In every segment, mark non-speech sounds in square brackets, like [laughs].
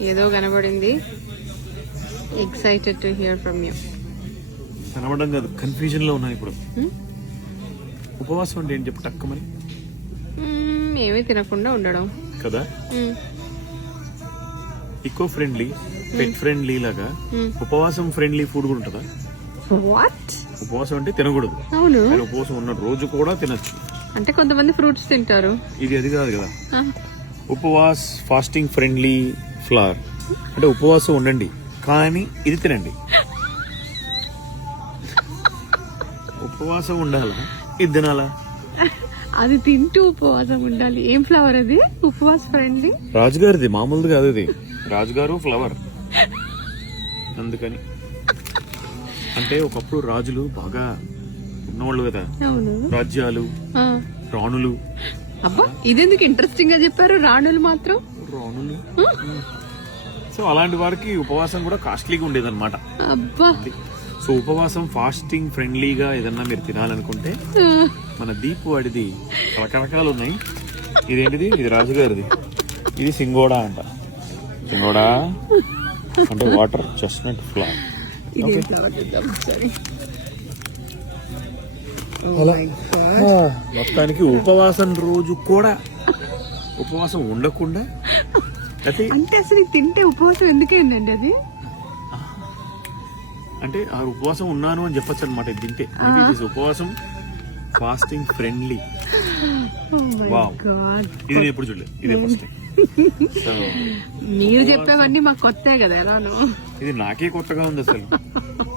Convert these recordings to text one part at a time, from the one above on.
ఏదో కనబడింది. Excited to hear from you కనబడడం కాదు కన్ఫ్యూజన్లో ఉన్నాను ఇప్పుడు. ఉపవాసం అంటే ఏంటి చెప్పు టక్కమని ఏమీ తినకుండా ఉండడం. కదా. ఈకో ఫ్రెండ్లీ పెట్ ఫ్రెండ్లీ లాగా మ్మ్. ఉపవాసం ఫ్రెండ్లీ ఫుడ్ కూడా ఉంటుందా? వాట్ ఉపవాసం అంటే తినకూడదు. అవును. ఉపవాసం ఉన్న రోజు కూడా తినచ్చు. అంటే కొంతమంది ఫ్రూట్స్ తింటారు. ఇది అది కాదు కదా. ఉపవాస్ ఫాస్టింగ్ ఫ్రెండ్లీ ఫ్లవర్ అంటే ఉపవాసం ఉండండి కానీ ఇది తినండి. ఉపవాసం ఉండాలా? ఇది తినాలా? అది తింటూ ఉపవాసం ఉండాలి. ఏం ఫ్లవర్ అది? ఉపవాస్ ఫ్రెండ్లీ రాజుగారిది మామూలుది కాదు ఇది. రాజుగారు ఫ్లవర్ అందుకని. అంటే ఒకప్పుడు రాజులు బాగా ఉన్నవాళ్ళు కదా. రాజ్యాలు. రాణులు. అబ్బా ఇదెందుకు ఇంట్రెస్టింగ్గా చెప్పారు రాణులు మాత్రం? రాణులు? సో అలాంటి వారికి ఉపవాసం కూడా కాస్ట్లీగా ఉండేదన్నమాట. అబ్బా. సో ఉపవాసం ఫాస్టింగ్ ఫ్రెండ్లీగా ఏదన్నా మీరు తినాలనుకుంటే మన దీప్ వాడిది రకరకాలు ఉన్నాయి. ఇదేంటిది? ఇది రాజుగారిది. ఇది సింగోడా అంట. సింగోడా? అంటే వాటర్ చెస్ట్నట్ ఫ్లవర్ అలా. God. మొత్తానికి ఉపవాసం రోజు కూడా ఉపవాసం ఉండకుండా అంటే అసలు తింటే ఉపవాసం ఎందుకైందండి అది అంటే ఆ ఉపవాసం ఉన్నాను అని చెప్పొచ్చు అనమాట ఇది తింటే is ఉపవాసం ఫాస్టింగ్ ఫ్రెండ్లీ [laughs] Oh. ఇది నేను ఎప్పుడు చూడలేదు. ఇదే ఫస్ట్ మీరు చెప్పేవన్నీ మాకు కొత్తే కదా ఎలాను ఇది నాకే కొత్తగా ఉంది అసలు.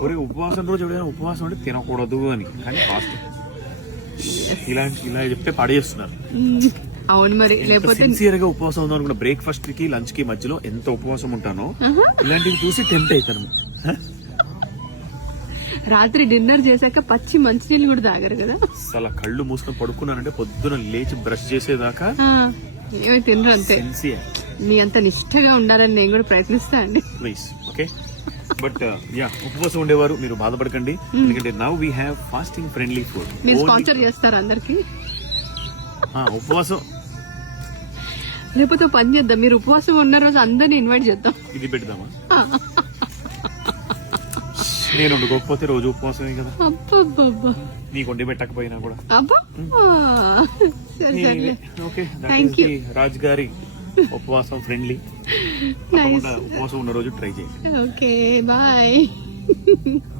ఒరే ఉపవాసం రోజు ఎవరైనా ఉపవాసం అంటే తినకూడదు అని. కానీ ఫాస్ట్ ఇలాంటి ఇలా చెప్తే పడేస్తున్నారు. [laughs] అవును మరి లేకపోతే సిన్సియర్గా ఉపవాసం ఉందాం అనుకున్న బ్రేక్ఫాస్ట్కి లంచ్కి మధ్యలో ఎంత ఉపవాసం ఉంటానో. ఇలాంటివి చూసి టెంప్ట్ అవుతాను. రాత్రి డిన్నర్ చేశాక పచ్చి మంచినీళ్ళు కూడా తాగరు కదా. అసలు కళ్ళు మూసుకొని పడుకున్నానంటే పొద్దున లేచి బ్రష్ చేసేదాకా ఏమీ తినరు అంతే. మీ అంత నిష్ఠగా ఉండాలని నేను కూడా ప్రయత్నిస్తా అండి. ప్లీజ్ ఓకే బట్ యా ఉపవాసం ఉండేవారు మీరు బాధపడకండి. ఎందుకంటే now we have fasting friendly food మీరు స్పాన్సర్ చేస్తారు అందరికి? ఉపవాసం లేకపోతే పని చేద్దాం. మీరు ఉపవాసం ఉన్న రోజు అందరిని ఇన్వైట్ చేద్దాం. ఇది పెడదామా? నేను వండుకోకపోతే రోజు ఉపవాసమే కదా. అబ్బబ్బబ్బా. నీకు వండి పెట్టకపోయినా కూడా. అబ్బా. ఆ, సరే సరే. Okay Thank you. రాజ్ గారి ఉపవాసం ఫ్రెండ్లీ [laughs] ఉపవాసం ఉన్న రోజు ట్రై చేయండి. Okay bye [laughs]